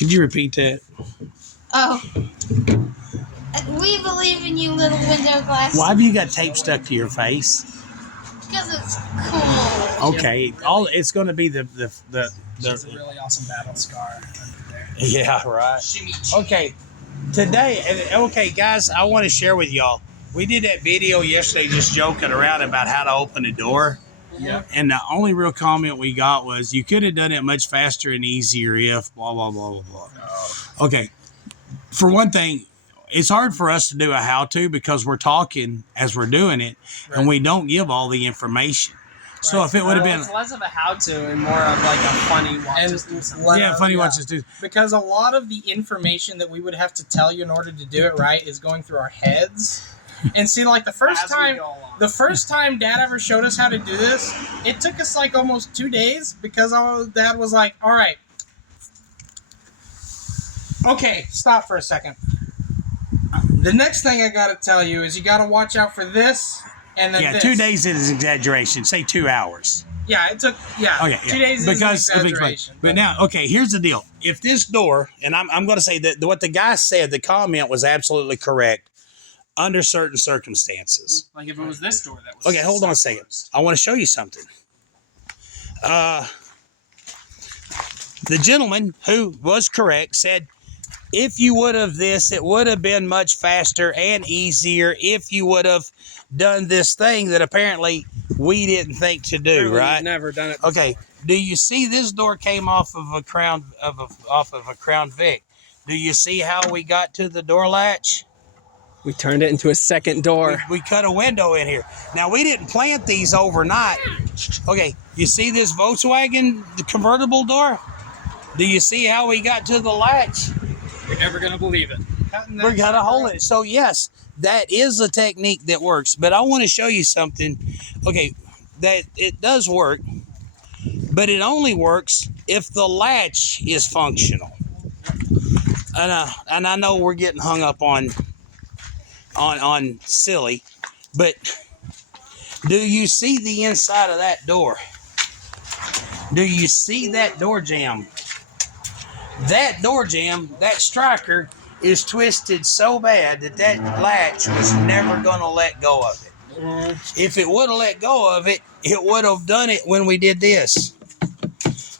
Could you repeat that? Oh. We believe in you, little window glass. Why have you got tape stuck to your face? Because it's cool. Okay, all it's going to be the She's a really awesome battle scar under there. yeah, right. Okay, today, okay, guys, I want to share with y'all. We did that video yesterday, just joking around about how to open a door. Yeah. And the only real comment we got was, you could have done it much faster and easier if blah blah blah blah blah. Oh. Okay, for one thing, it's hard for us to do a how-to because we're talking as we're doing it, and we don't give all the information. Right. So if it would have been... It's less of a how-to and more of like a funny watch us do something. Yeah, funny watch us do. Because a lot of the information that we would have to tell you in order to do it right is going through our heads. And see, like the first time Dad ever showed us how to do this, it took us like almost 2 days because Dad was like, all right. Okay, stop for a second. The next thing I got to tell you is you got to watch out for this and then this. 2 days is exaggeration. Say 2 hours. Yeah, it took, Okay, 2 days because is an exaggeration. But now, okay, here's the deal. If this door, and I'm going to say that what the guy said, the comment was absolutely correct under certain circumstances. Like if it was this door that was... Okay, hold on a second. I want to show you something. The gentleman who was correct said, if you would have this, it would have been much faster and easier if you would have done this thing that apparently we didn't think to do, right? Never done it before. Okay. Do you see this door came off of a Crown Vic? Do you see how we got to the door latch? We turned it into a second door. We cut a window in here. Now, we didn't plant these overnight. Okay, you see this Volkswagen convertible door? Do you see how we got to the latch? You're never going to believe it. We're got a hole in it. So, yes, that is a technique that works. But I want to show you something. Okay, that it does work, but it only works if the latch is functional. And I know we're getting hung up on silly, but do you see the inside of that door? Do you see that door jamb? That door jamb, that striker, is twisted so bad that latch was never going to let go of it. If it would have let go of it, it would have done it when we did this.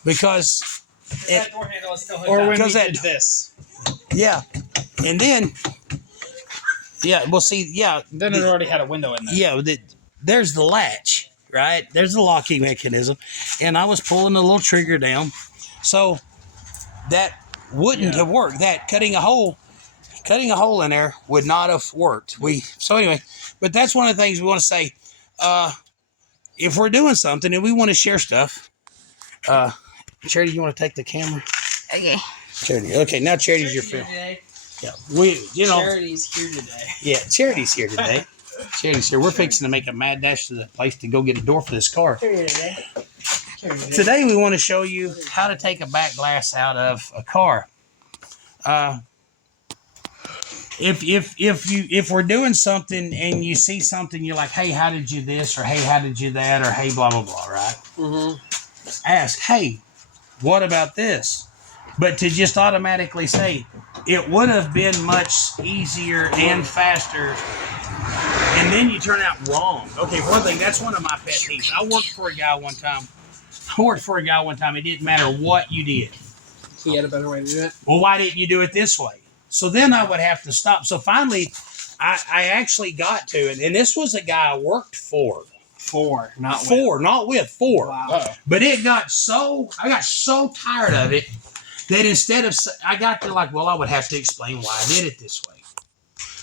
Because that door handle is still hooked or up. when we did this. Yeah. And then, yeah, well, see, yeah. Then it already had a window in there. Yeah, there's the latch, right? There's the locking mechanism. And I was pulling the little trigger down. So that wouldn't have worked. That cutting a hole in there would not have worked. So anyway, but that's one of the things we want to say. If we're doing something and we want to share stuff, Charity, you want to take the camera? Okay. Charity. Okay, now Charity's your film. Yeah, Charity's here today. Yeah, Charity's here today. Charity's here. We're fixing to make a mad dash to the place to go get a door for this car. Today we want to show you how to take a back glass out of a car. If we're doing something and you see something, you're like, hey, how did you this? Or hey, how did you that? Or hey, blah, blah, blah, right? Mm-hmm. Ask, hey, what about this? But to just automatically say, it would have been much easier and faster, and then you turn out wrong. Okay, for one thing, that's one of my pet peeves. I worked for a guy one time. It didn't matter what you did. He had a better way to do it. Well, why didn't you do it this way? So then I would have to stop. So finally, I actually got to it, and this was a guy I worked for. Not with. Wow. But I got so tired of it that instead of, I got to like, well, I would have to explain why I did it this way.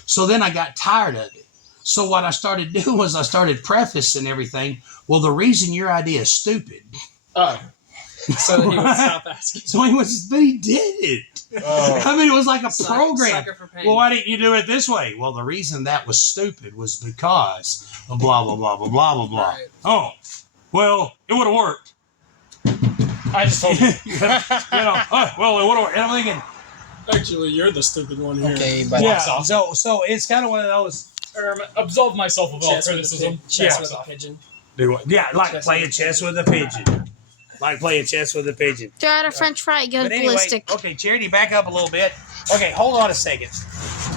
So then I got tired of it. So what I started doing was I started prefacing everything. Well, the reason your idea is stupid. Oh. So he would stop asking. But he did it. Oh. I mean, it was like a program. Sucker for pain. Well, why didn't you do it this way? Well, the reason that was stupid was because of blah, blah, blah, blah, blah, blah, blah. Right. Oh, well, it would have worked. I just told you. Well, it would have worked. And I'm thinking, Actually, you're the stupid one here. Okay, but yeah, so it's kind of one of those. Absolve myself of all Chess criticism. with a pigeon. Like playing chess with a pigeon. Like playing chess with a pigeon. Throw out a French fry, it goes But anyway, ballistic. okay, Charity, back up a little bit. Okay, hold on a second.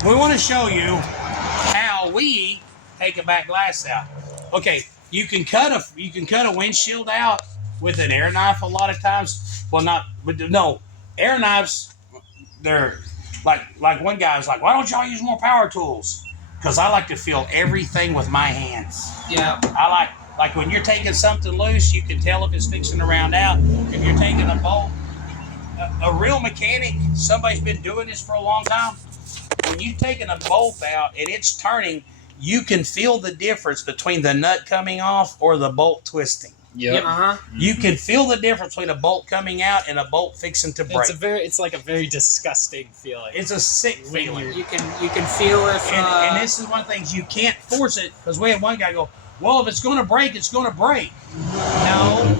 We want to show you how we take a back glass out. Okay, you can cut a windshield out with an air knife a lot of times. Well, not, but no, air knives. They're like one guy was like, "Why don't y'all use more power tools?" Because I like to feel everything with my hands. Yeah. I like when you're taking something loose, you can tell if it's fixing to round out. If you're taking a bolt, a real mechanic, somebody's been doing this for a long time. When you're taking a bolt out and it's turning, you can feel the difference between the nut coming off or the bolt twisting. Yep. Uh-huh. You can feel the difference between a bolt coming out and a bolt fixing to break. It's like a very disgusting feeling. It's a sick feeling. You can feel if And this is one of the things, you can't force it, because we had one guy go, well, if it's going to break, it's going to break. No.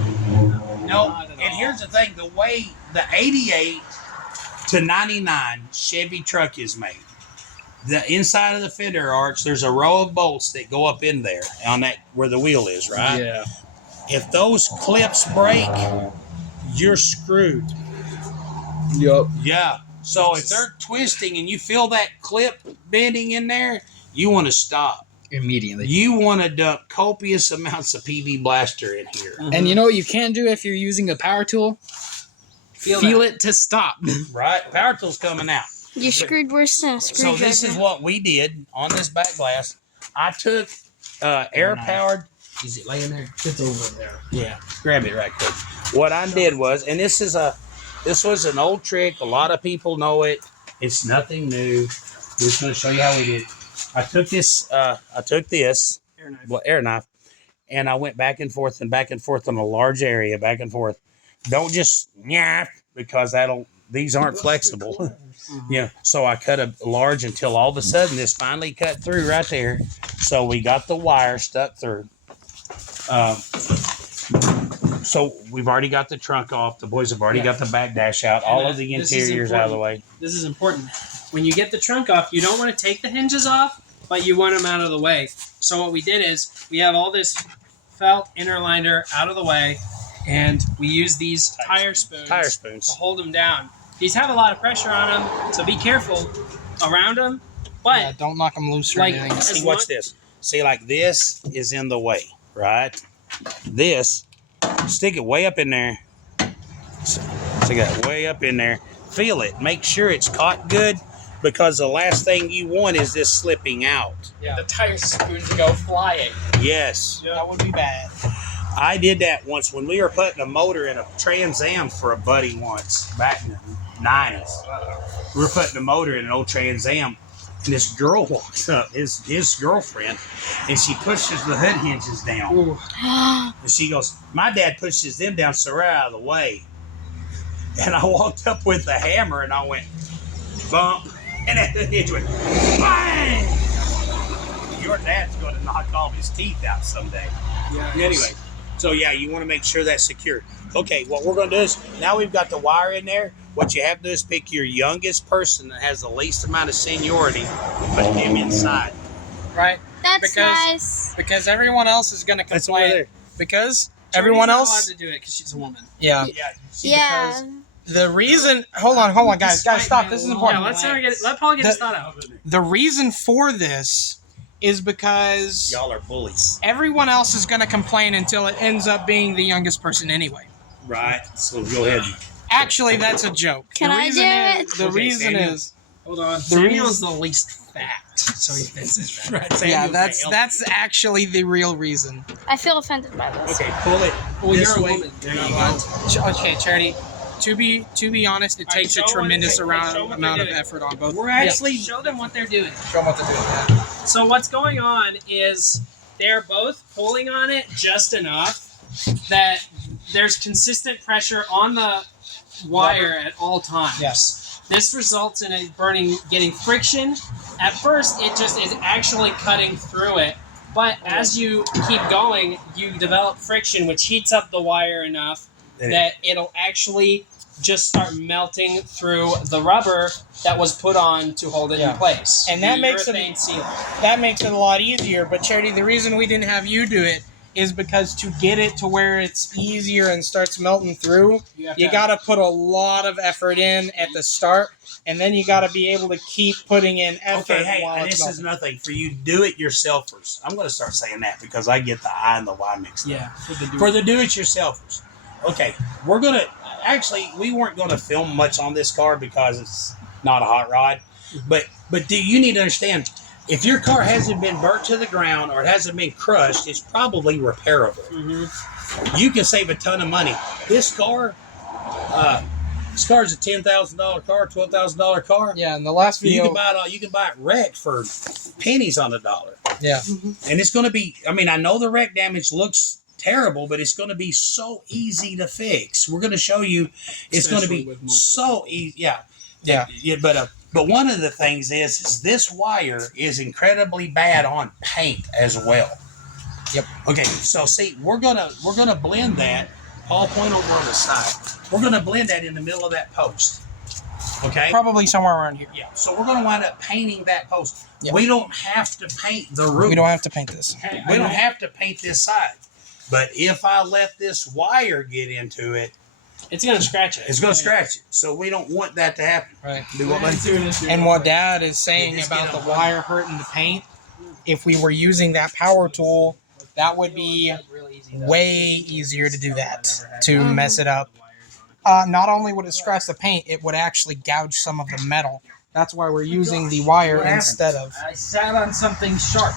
And here's the thing, the way the 88 to 99 Chevy truck is made, the inside of the fender arch, there's a row of bolts that go up in there on that where the wheel is, right? Yeah. If those clips break, you're screwed. Yep. Yeah. So if they're twisting and you feel that clip bending in there, you want to stop. Immediately. You want to dump copious amounts of PB Blaster in here. And you know what you can do if you're using a power tool? Feel it to stop. Right? Power tool's coming out. You're screwed worse than a So screwdriver. this is what we did on this back glass. I took air-powered... Is it laying there? It's over there. Yeah. Grab it right quick. What I did was, and this was an old trick. A lot of people know it. It's nothing new. We're just going to show you how we did it. I took this air knife, and I went back and forth on a large area, back and forth. Don't just nyap, because these aren't flexible. Yeah. So I cut a large until all of a sudden this finally cut through right there. So we got the wire stuck through. So we've already got the trunk off. The boys have already got the back dash out. All of the interiors out of the way. This is important. When you get the trunk off, you don't want to take the hinges off, but you want them out of the way. So what we did is we have all this felt inner liner out of the way, and we use these tire spoons to hold them down. These have a lot of pressure on them, so be careful around them. But don't knock them loose or like, anything. See, watch this. See, like this is in the way, right? This, stick it way up in there. Stick it way up in there. Feel it. Make sure it's caught good, because the last thing you want is this slipping out. Yeah. The tire spoons go flying. Yes. That would be bad. I did that once when we were putting a motor in a Trans Am for a buddy once, back in the 90s. We were putting a motor in an old Trans Am, and this girl walks up, his girlfriend, and she pushes the hood hinges down. And she goes, my dad pushes them down so they're out of the way. And I walked up with the hammer, and I went, bump, and that hood hinge went, bang! Your dad's going to knock all his teeth out someday. yeah, Anyway, so yeah, you want to make sure that's secure. Okay, what we're going to do is, now we've got the wire in there. What you have to do is pick your youngest person that has the least amount of seniority, put him inside. Right? That's because- nice. Because everyone else is going to That's over complain. there. Because Jody's everyone not else... allowed to do it because she's a woman. Yeah. Yeah. The reason... Hold on, guys. Guys, stop. This is important. Yeah, let Paul get his thought out. The reason for this is because Y'all are bullies. everyone else is going to complain until it ends up being the youngest person anyway. Right, so go ahead. Actually, that's a joke. Can the I reason do is, it? The Okay, reason Samuel. is... Hold on. The Samuel's the least fat, so he fits this right. Yeah, Samuel that's can't help actually the real reason. I feel offended by this. Okay, pull it. Well, this you're a way. woman. There You're you not go. allowed Okay, Charity. To be honest, it All right, takes a show what- tremendous show amount what of they're doing. effort on both. We're actually... Show them what they're doing. Show them what to do. Yeah. So what's going on is they're both pulling on it just enough that there's consistent pressure on the wire at all times. Yes. This results in it getting friction. At first, it just is actually cutting through it. But as you keep going, you develop friction, which heats up the wire enough that it'll actually just start melting through the rubber that was put on to hold it Yeah. in place. And that The makes it- urethane sealant. That makes it a lot easier. But Charity, the reason we didn't have you do it is because to get it to where it's easier and starts melting through, you got to put a lot of effort in at the start, and then you got to be able to keep putting in effort. Okay, hey, while and it's this is melting. another thing for you do-it-yourselfers. I'm going to start saying that because I get the I and the Y mixed up. Yeah. For the do-it-yourselfers. Okay, we're going to... Actually, we weren't going to film much on this car because it's not a hot rod. But you need to understand, if your car hasn't been burnt to the ground or it hasn't been crushed, it's probably repairable. Mm-hmm. You can save a ton of money. This car's a $10,000 car, $12,000 car. Yeah, in the last You video, can buy it wrecked for pennies on the dollar. yeah, And it's going to be, I mean, I know the wreck damage looks terrible, but it's going to be so easy to fix. We're going to show you it's going to Especially be with multiple so easy. Yeah. Yeah. But one of the things is this wire is incredibly bad on paint as well. Yep. Okay, so see, we're gonna blend that. Paul, point over on the side. We're gonna blend that in the middle of that post. Okay. probably somewhere around here. Yeah. So we're gonna wind up painting that post. Yep. We don't have to paint the roof. We don't have to paint this. We don't have to paint this side. But if I let this wire get into it, It's gonna scratch it. it's going to scratch it. So we don't want that to happen. Right. Do what, buddy? And what Dad is saying Just about get the on. wire hurting the paint, if we were using that power tool, that would be way easier to do that, to mess it up. Not only would it scratch the paint, it would actually gouge some of the metal. That's why we're using the wire What happened? instead of. I sat on something sharp.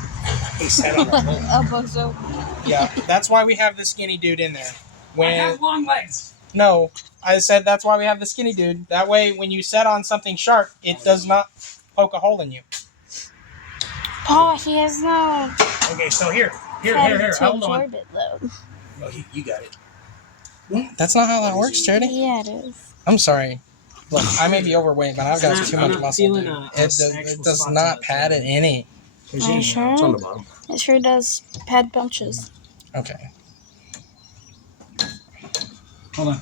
He sat on that hole. Elbows so. Yeah, that's why we have the skinny dude in there. When long legs. no, I said that's why we have the skinny dude. That way, when you set on something sharp, it does not poke a hole in you. Paul, he has no. Okay, so here. To Hold on. absorb it though. Oh, you got it. That's not how that works, Charity. Yeah, it is. I'm sorry. Look, I may be overweight, but I've got too much muscle. feeling Dude. a It does spot not to it. pad it any. Are you sure? It's on the bottom. It sure does pad bunches. Okay. Hold on.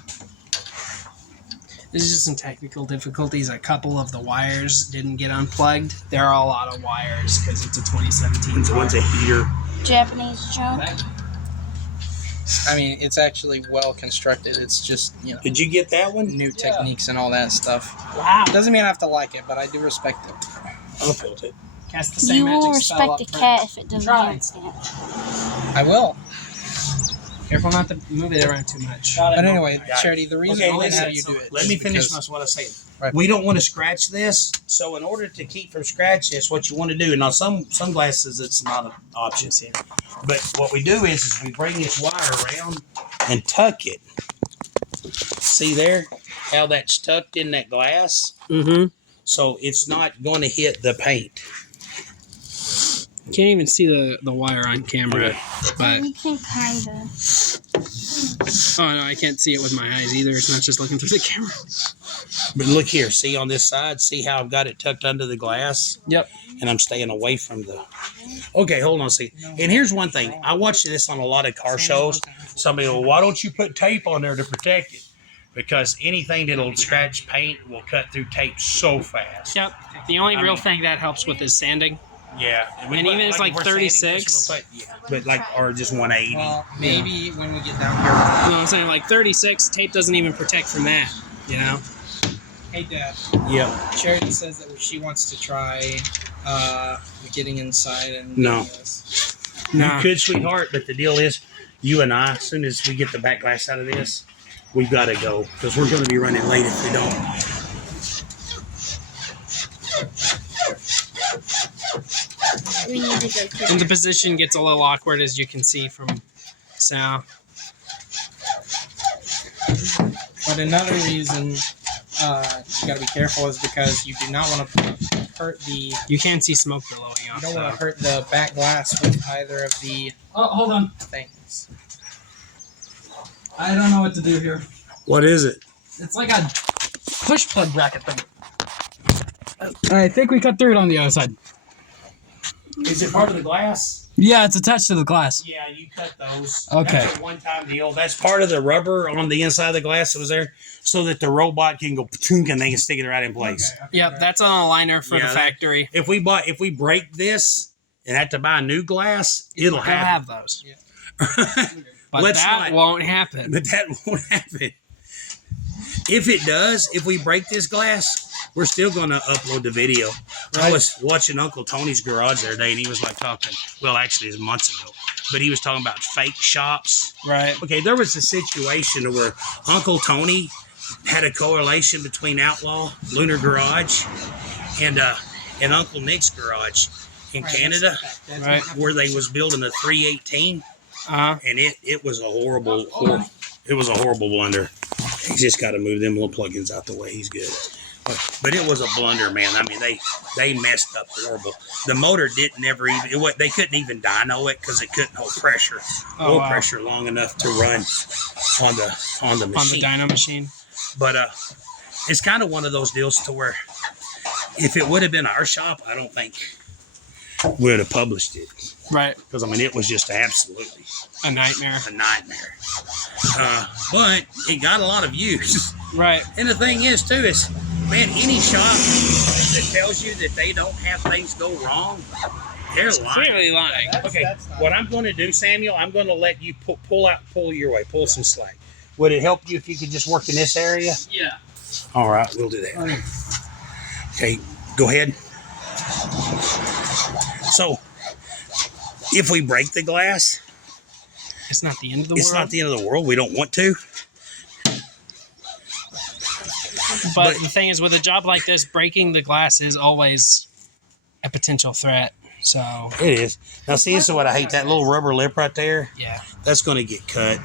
There's just some technical difficulties. A couple of the wires didn't get unplugged. There are a lot of wires because it's a 2017 car. One's a heater. Japanese junk. I mean, it's actually well constructed. It's just, Did you get that one? new techniques and all that stuff. Wow. Doesn't mean I have to like it, but I do respect it. I felt it. Cast the same You will magic spell respect up a front. cat if it doesn't Try. handstand. I will. Careful not to move it around too much. But anyway, Got it. Charity, the reason Okay, why listen, how you do it. Let is me finish because- what I said. Right. We don't want to scratch this, so in order to keep from scratching, it's what you want to do. And on some glasses, it's not an option. But what we do is we bring this wire around and tuck it. See there how that's tucked in that glass? Mm-hmm. So it's not going to hit the paint. Can't even see the wire on camera. Okay. But You can kinda. oh no, I can't see it with my eyes either. It's not just looking through the camera. But look here, see on this side, see how I've got it tucked under the glass? Yep. And I'm staying away from the... Okay, hold on a second. And here's one thing. I watched this on a lot of car shows. Somebody will, why don't you put tape on there to protect it? Because anything that'll scratch paint will cut through tape so fast. Yep. The only I real mean- thing that helps with is sanding. Yeah. And even if it's like if we're sanding this, 36. we'll put- yeah, but like, or just 180. Well, maybe when we get down here. You know what I'm saying? Like 36, tape doesn't even protect from that. You know? Hey, Dad. Yeah. Charity says that she wants to try getting inside and No. doing this. Nah. You could, sweetheart, but the deal is, you and I, as soon as we get the back glass out of this, we've got to go because we're going to be running late if we don't. We need to go to And the position gets a little awkward, as you can see from Sal. But another reason you got to be careful is because you do not want to hurt the. You can see smoke billowing You off. don't want to though. hurt the back glass with either of the Oh, hold on. things. I don't know what to do here. What is it? It's like a push plug bracket thing. I think we cut through it on the other side. Is it part of the glass? Yeah, it's attached to the glass. Yeah, you cut those. Okay. That's a one-time deal. That's part of the rubber on the inside of the glass that was there, so that the robot can go ptunk and they can stick it right in place. Yep, that's on a liner for Yeah, the that- factory. If we break this and have to buy new glass, it'll They'll have. have those. But Let's that not. won't happen. But that won't happen. If it does, if we break this glass, we're still going to upload the video. I was watching Uncle Tony's garage the other day, and he was like talking, well, actually, it was months ago, but he was talking about fake shops. Right. Okay, there was a situation where Uncle Tony had a correlation between Outlaw, Lunar Garage, and Uncle Nick's garage in Canada, Right. where they was building a 318, and it was a horrible blunder. He's just got to move them little plugins out the way. He's good. But it was a blunder, man. I mean, they messed up horrible. The motor they couldn't even dyno it because it couldn't hold pressure, pressure long enough to run on the machine. On the dyno machine. But it's kind of one of those deals to where if it would have been our shop, I don't think we would have published it. Right. Because, I mean, it was just absolutely A nightmare. a nightmare. But it got a lot of views. Right. And the thing is, too, is, man, any shop that tells you that they don't have things go wrong, they're lying. Clearly lying. Okay, what I'm going to do, Samuel, I'm going to let you pull your way, pull some slack. Would it help you if you could just work in this area? Yeah. All right, we'll do that. Okay, go ahead. So, if we break the glass, It's not the end of the it's world. not the end of the world. We don't want to. But the thing is, with a job like this, breaking the glass is always a potential threat. So, It is. Now, see, this is what I hate. That little rubber lip right there, yeah. that's going to get cut.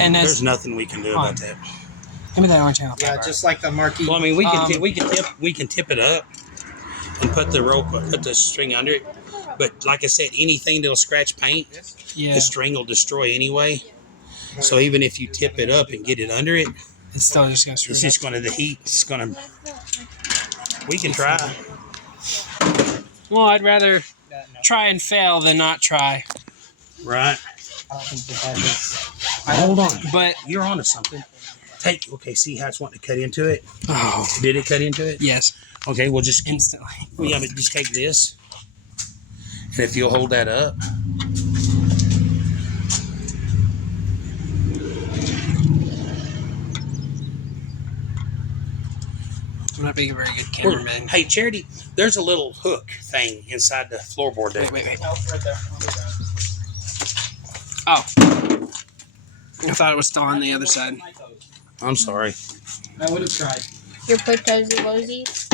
And There's that's... nothing we can do about that. Give me that orange channel. Yeah, just like the marquee. Well, I mean, we can tip it up and put the string under it. But like I said, anything that'll scratch paint, Yeah. the string will destroy anyway. So even if you tip it up and get it under it, It's still just going to screw it's it up. just going to, the heat is going to, we can try. Well, I'd rather try and fail than not try. Right. I don't think that is. Hold on. But, You're onto something. See how it's wanting to cut into it? oh, Did it cut into it? yes, Okay, we'll just, instantly. but just take this. And if you'll hold that up. I'm not being a very good cameraman. Hey, Charity, there's a little hook thing inside the floorboard there. Wait. No, right there. Oh. I thought it was still on the other side. I'm sorry. I would have tried. Your potatoes rosies.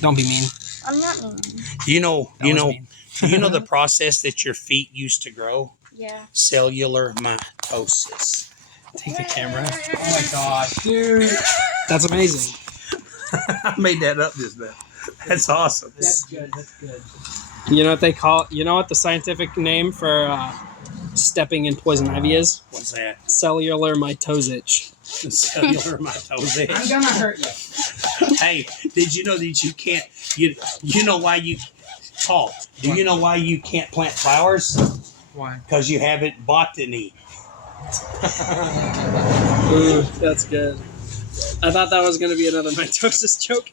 Don't be mean. I'm not mean. That was mean. You know the process that your feet used to grow? Yeah. Cellular mitosis. Take the camera. Oh my gosh, dude. That's amazing. I made that up just now. That's awesome. That's good. That's good. You know what they call? You know what the scientific name for stepping in poison ivy is? What's that? Cellular mitosis. Cellular I'm mitosis. gonna hurt you. Hey, did you know that you can't? You know why you Paul? Do you know why you can't plant flowers? Why? Because you haven't botany. Ooh, that's good. I thought that was going to be another mitosis joke.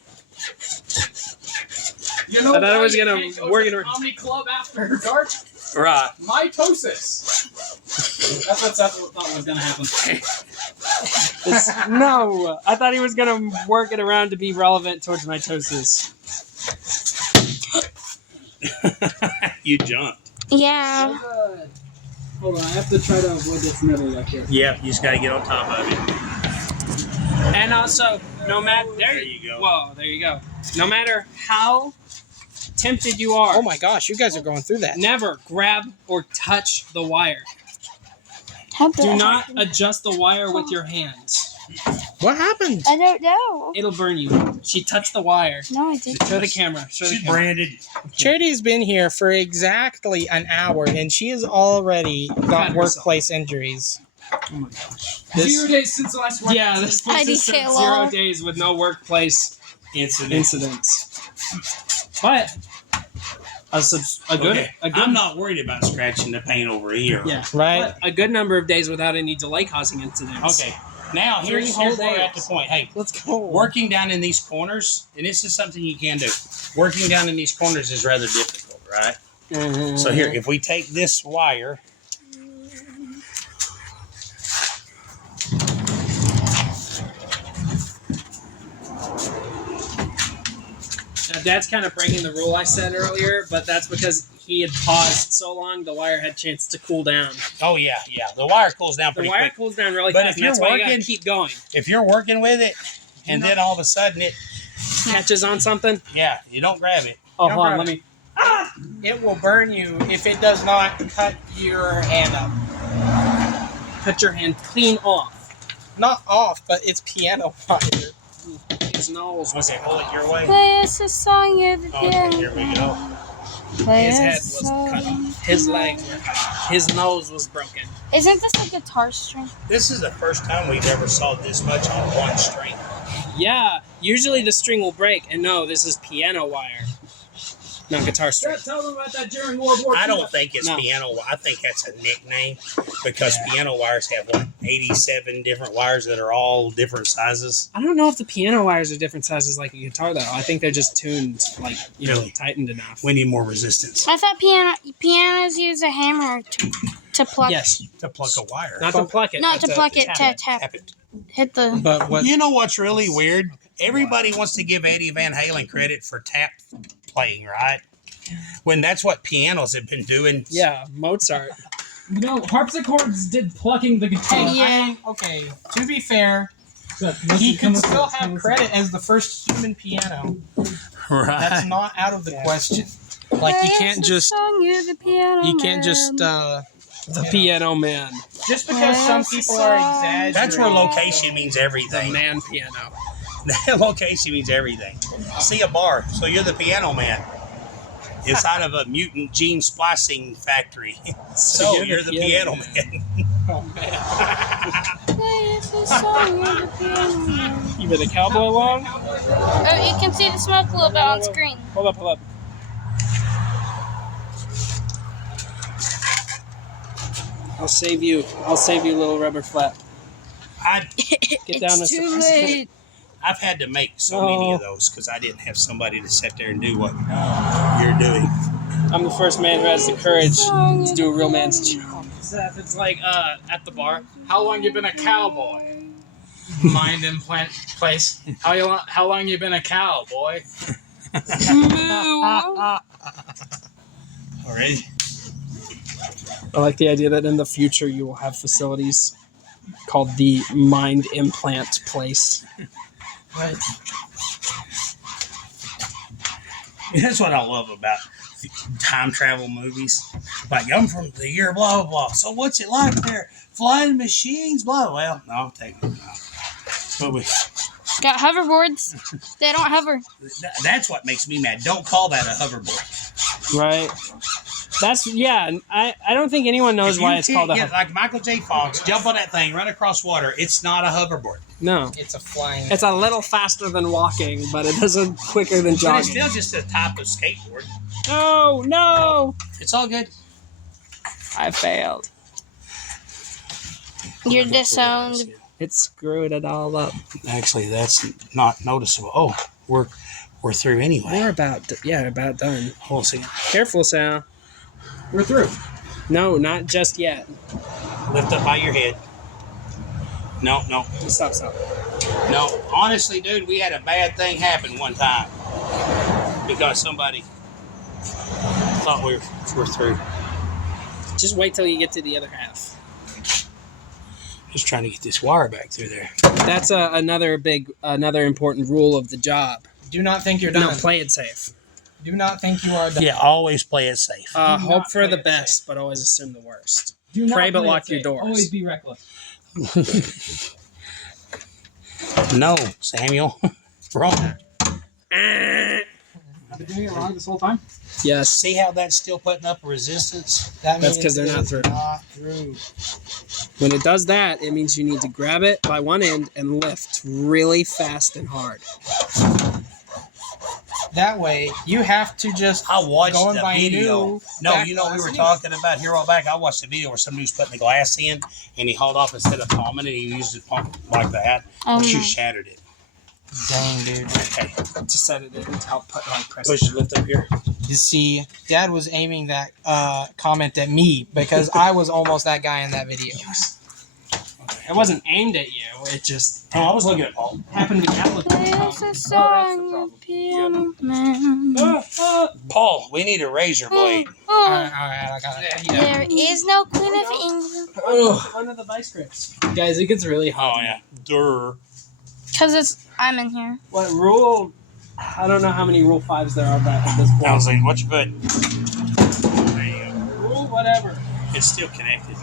You know I thought it why was you gonna can't go work to in the a- comedy club after dark? Right. Mitosis. That's what I thought was gonna happen. No, I thought he was going to work it around to be relevant towards mitosis. You jumped. Yeah. Good. Hold on, I have to try to avoid this middle up here. Yeah, you just got to get on top of it. And also, no matter... There you go. Whoa, there you go. No matter how tempted you are, Oh my gosh, you guys are going through that. never grab or touch the wire. How Do not adjust the wire with your hands. What happened? I don't know. It'll burn you. She touched the wire. No, I didn't. Show the camera. Show the She's camera. branded. Charity's been here for exactly an hour, and she has already got Got workplace injuries. Oh my gosh. 0 days since the last one. Yeah, this I is detail 0 all. days with no workplace incidents. But a good, Okay, a good, I'm not worried about scratching the paint over here. yeah, Right? but a good number of days without any delay-causing incidents. Okay. Now here's 3 whole where we're at the days. point. Hey, Let's go. working down in these corners, and this is something you can do. Working down in these corners is rather difficult, right? Mhm. So here, if we take this wire Now, Dad's kind of breaking the rule I said earlier, but that's because he had paused so long, the wire had a chance to cool down. Oh yeah. The wire cools down The pretty wire quick. cools down really But fast, if and that's you're why you gotta working- keep going. If you're working with it, and then all of a sudden Catches on something. you don't grab it. Oh, Don't hold on, grab let me. It will burn you if it does not cut your hand up. Cut your hand clean off. Not off, but it's piano wire. His nose was Okay, hold it your way. Play us a song of the Okay, piano. here we go. Play His us head a was song cut of off. the His piano. legs were cut off. His nose was broken. Isn't this a guitar string? This is the first time we've ever saw this much on one string. Yeah, usually the string will break, and no, this is piano wire, not guitar string. Tell them about that during World War II. I don't think it's No. piano. I think that's a nickname because piano wires have 87 different wires that are all different sizes. I don't know if the piano wires are different sizes like a guitar, though. I think they're just tuned, like, Really? tightened enough. We need more resistance I thought pianos use a hammer to pluck. Yes, to pluck a wire. not to pluck it. Not to but pluck it, tap to tap. Tap it. Hit the. But what? You know what's really weird? Everybody wants to give Eddie Van Halen credit for tap playing, right? When that's what pianos have been doing. Yeah, Mozart. You know, harpsichords did plucking the guitar. Hey, Yeah. I mean, okay. To be fair, So, he come could with still this, have come with credit as the first human piano. Right. That's not out of the question. Like you can't just the Piano man. just because some people are exaggerating. That's where location means The everything. man piano. Location means everything. See a bar, so you're the piano man. Inside of a mutant gene splicing factory. So you're the piano man. Play us a song of the piano. You been a cowboy long? Oh, you can see the smoke a little bit on screen. Hold up, hold up. I'll save you, little rubber flap. Get down It's to too late. I've had to make so many of those because I didn't have somebody to sit there and do what you're doing. I'm the first man who has the courage to do a real man's job. Seth, it's like at the bar. How long you been a cowboy? Mind implant place. How long you been a cowboy? Already? I like the idea that in the future you will have facilities called the Mind Implant Place. Right. That's what I love about time travel movies. Like, I'm from the year blah, blah, blah. So what's it like there? Flying machines, blah. Well, no, I'll take it. No. But Got hoverboards. They don't hover. that's what makes me mad. Don't call that a hoverboard. Right. That's, yeah, I don't think anyone knows If why you it's can't called a get, like Michael J. Fox, jump on that thing, run across water. It's not a hoverboard. No. It's a flying. It's a little faster than walking, but it isn't quicker than But it's jogging. still just a type of skateboard. No, no! It's all good. I failed. You're disowned. It screwed it all up. Actually, that's not noticeable. Oh, we're through anyway. We're about done. Hold on a second. Careful, Sal. We're through. No, not just yet. Lift up by your head. No. Stop. No, honestly, dude, we had a bad thing happen one time because somebody thought we were through. Just wait till you get to the other half. Just trying to get this wire back through there. That's another important rule of the job. Do not think you're No, done. play it safe. Do not think you are done. Yeah, always play it safe. Hope for the play it best, but always assume the worst. Do not Pray but play lock it your safe. doors. Always be reckless. No, Samuel. Wrong. I've been doing it wrong this whole time. Yes. See how that's still putting up resistance? That That's means 'cause they're it not is through. Not through. When it does that, it means you need to grab it by one end and lift really fast and hard. That way, you have to just I watched Going the by video. new No, back you know, we glass were anyway. talking about here a while back. I watched the video where some dude's putting the glass in and he hauled off instead of palming it. He used his palm like that. Oh, But you no. shattered it. dang, dude. Okay. To set it in to help press Push it. the lift up here. You see, Dad was aiming that comment at me because I was almost that guy in that video. Okay. It wasn't aimed at you. It just Oh, I was looking at Paul. happened to be out with the There's a song, piano man. Paul, we need a razor blade. Oh, Alright, I got it. Yeah. there is no Queen of England. one of the vice grips. Guys, it gets really hot. Oh yeah. Durr. Because I'm in here. What rule? I don't know how many rule 5s there are, but at this I was point, like, what you put? There you go. rule whatever. It's still connected.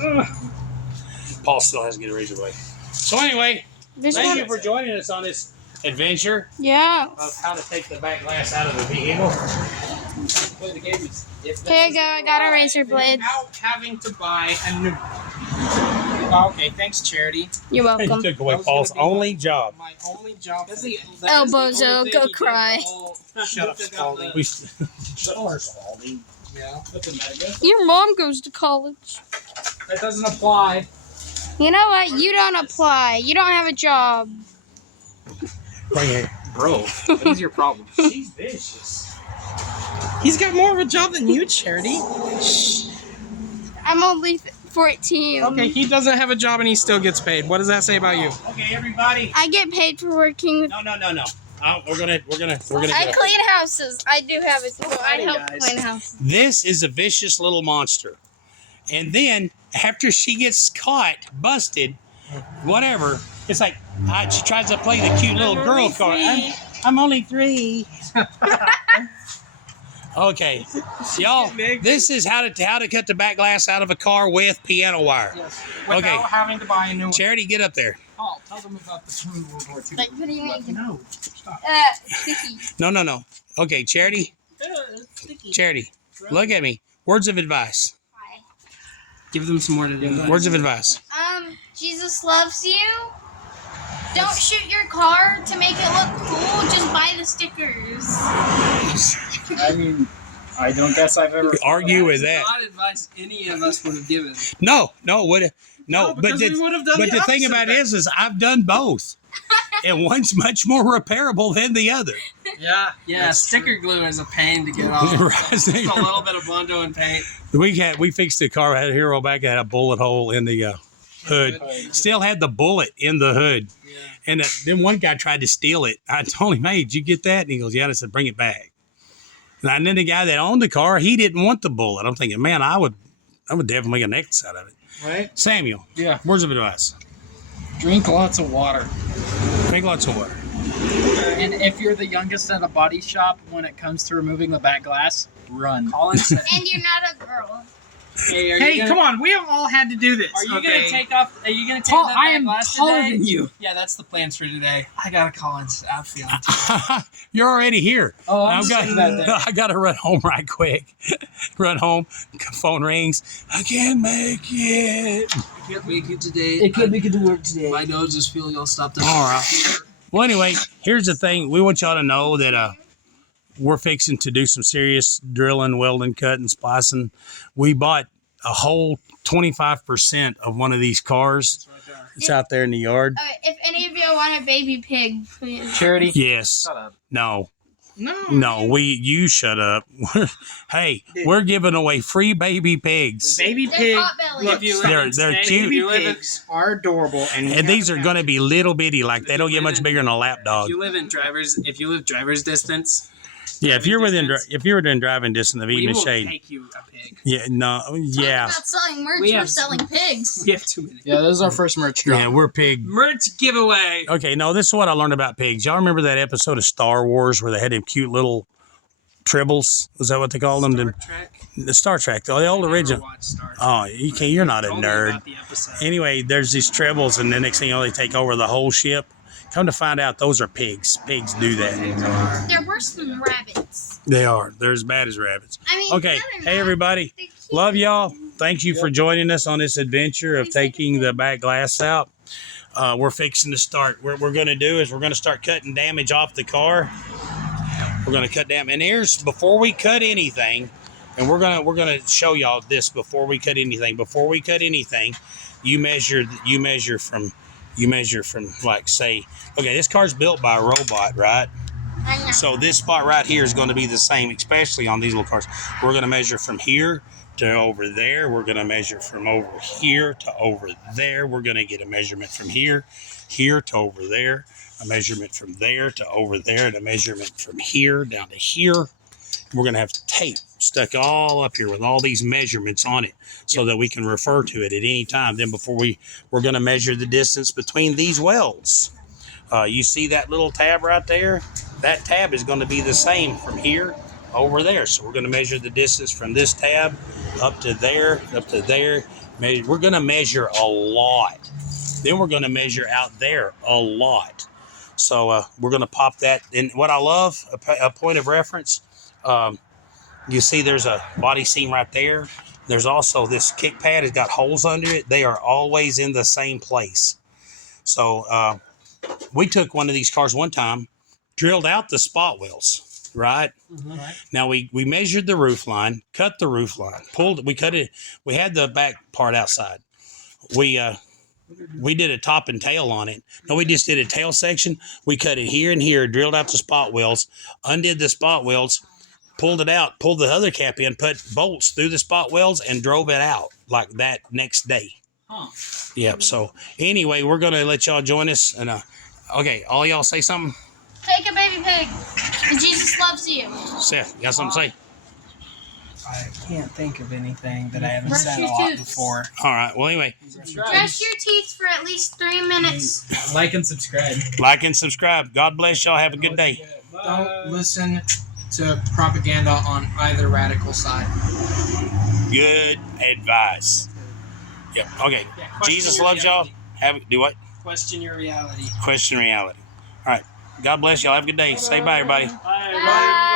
Paul still has to get a razor blade. So anyway, This thank one. you for joining us on this adventure Yeah. of how to take the back glass out of the vehicle. Play the game. Here you go. I got a razor blade. Without having to buy a new. Oh, okay, thanks, Charity. You're He welcome. took away That was Paul's gonna be only job. My only job. That's for the, the Oh, bozo, go cry. Shut up, Spalding. We Spalding. Yeah, that's a mega. Your mom goes to college. That doesn't apply. You know what? You don't apply. You don't have a job. Right here. Bro, what is your problem? She's vicious. He's got more of a job than you, Charity. I'm only 14. Okay, he doesn't have a job and he still gets paid. What does that say about you? Okay, everybody. I get paid for working with. No. We're gonna I get clean houses. I do have it. I help guys. clean houses. This is a vicious little monster. And then after she gets caught, busted, whatever, it's like she tries to play the cute little girl card. I'm only 3. Okay, y'all. This is how to cut the back glass out of a car with piano wire. Yes. Without Okay. having to buy a new one. Charity, get up there. Paul, tell them about the Two World War II. Like, what do you mean? No, stop. Sticky. No. Okay, Charity. Charity, look at me. Words of advice. Give them some more to do. Words of advice. Jesus loves you. Don't shoot your car to make it look cool. Just buy the stickers. I mean, I don't guess I've ever. Argue with that. Not advice any of us would have given. No. But because we would have done the thing opposite about of it is I've done both, and one's much more repairable than the other. Yeah. Yeah, sticker glue is a pain to get off. Right. Just a little bit of Bondo and paint. We fixed the car. Had a hero back. Had a bullet hole in the hood. Still had the bullet in the hood. Yeah. And then one guy tried to steal it. I told him, "Hey, did you get that?" And he goes, "Yeah." And I said, "Bring it back." And then the guy that owned the car, he didn't want the bullet. I'm thinking, man, I would definitely make a necklace out of it. Right? Samuel, Yeah. words of advice. Drink lots of water. Drink lots of water. And if you're the youngest at a body shop when it comes to removing the back glass, run. Colin said, And you're not a girl. "Hey, are Hey, you gonna, come on. We have all had to do this. Are you okay? gonna take off? Are you gonna take Paul, that I back am glass taller today?" than you. Yeah, that's the plans for today. I gotta call in. I'm feeling. You're already here. Oh, I'm I've got, saying that day. I got to run home right quick. Run home. Phone rings. I can't make it. I can't make it today. It could make it to work today. My nose is feeling all stopped up. All right. Well, anyway, here's the thing. We want y'all to know that we're fixing to do some serious drilling, welding, cutting, splicing. We bought a whole 25% of one of these cars. It's out there in the yard. If any of you want a baby pig, please. Charity. Yes. Shut up. No. No. You shut up. Hey, we're giving away free baby pigs. Baby They're pig. pot-bellied. Look, If you live They're- in they're state, cute. If baby you live in, pigs are adorable, And these are going to be little bitty, like they don't get much bigger than a lap if dog. you live in driver's distance, Yeah, if you're within driving distance of we even will shade. take you a pig. Yeah, no, yeah, Talk about selling merch. We We're have- selling pigs. We have 2 minutes. Yeah, this is our first merch drop. yeah, we're pig. Merch giveaway. Okay, no, this is what I learned about pigs. Y'all remember that episode of Star Wars where they had them cute little tribbles? Was that what they called them? Star Trek. The Star Trek, the old Never original. watched Star Trek. Oh, you're not a Told me nerd. about the episode. Anyway, there's these tribbles, and the next thing you know, they take over the whole ship. Come to find out, those are pigs. Pigs do that. They're worse than rabbits. They are. They're as bad as rabbits. I mean, Okay, no, they're hey not. everybody. They're cute. Love y'all. Thank you for joining us on this adventure of taking the back glass out. We're fixing to start. What we're going to do is we're going to start cutting damage off the car. We're going to cut damage. And here's before we cut anything, and we're going to show y'all this before we cut anything. Before we cut anything, you measure from like say, okay, this car's built by a robot, right? I know. So this spot right here is going to be the same, especially on these little cars. We're going to measure from here to over there. We're going to measure from over here to over there. We're going to get a measurement from here to over there, a measurement from there to over there, and a measurement from here down to here. We're going to have tape stuck all up here with all these measurements on it so that we can refer to it at any time. Then before we're going to measure the distance between these welds. You see that little tab right there? That tab is going to be the same from here over there. So we're going to measure the distance from this tab up to there, up to there. We're going to measure a lot. Then we're going to measure out there a lot. So we're going to pop that. And what I love, a point of reference, you see there's a body seam right there. There's also this kick pad has got holes under it. They are always in the same place. So we took one of these cars one time, drilled out the spot welds, right? Right. Now we measured the roof line, cut the roof line, we cut it. We had the back part outside. We did a top and tail on it. No, we just did a tail section. We cut it here and here, drilled out the spot welds, undid the spot welds, pulled it out, pulled the other cap in, put bolts through the spot welds, and drove it out like that next day. Huh. Yep. So anyway, we're gonna let y'all join us, and okay, all y'all say something. Take a baby pig. And Jesus loves you. Seth, you got something to say? I can't think of anything that I haven't Brush said a your lot teeth. before. All right. Well, anyway, Brush your teeth for at least 3 minutes. Like and subscribe. like and subscribe. God bless y'all. Have a good day. Don't listen to propaganda on either radical side. Good advice. Yep. Okay. Yeah, question Jesus your loves y'all. reality. Do what? Question your reality. Question reality. All right. God bless y'all. Have a good day. Say bye, everybody. Bye. Bye.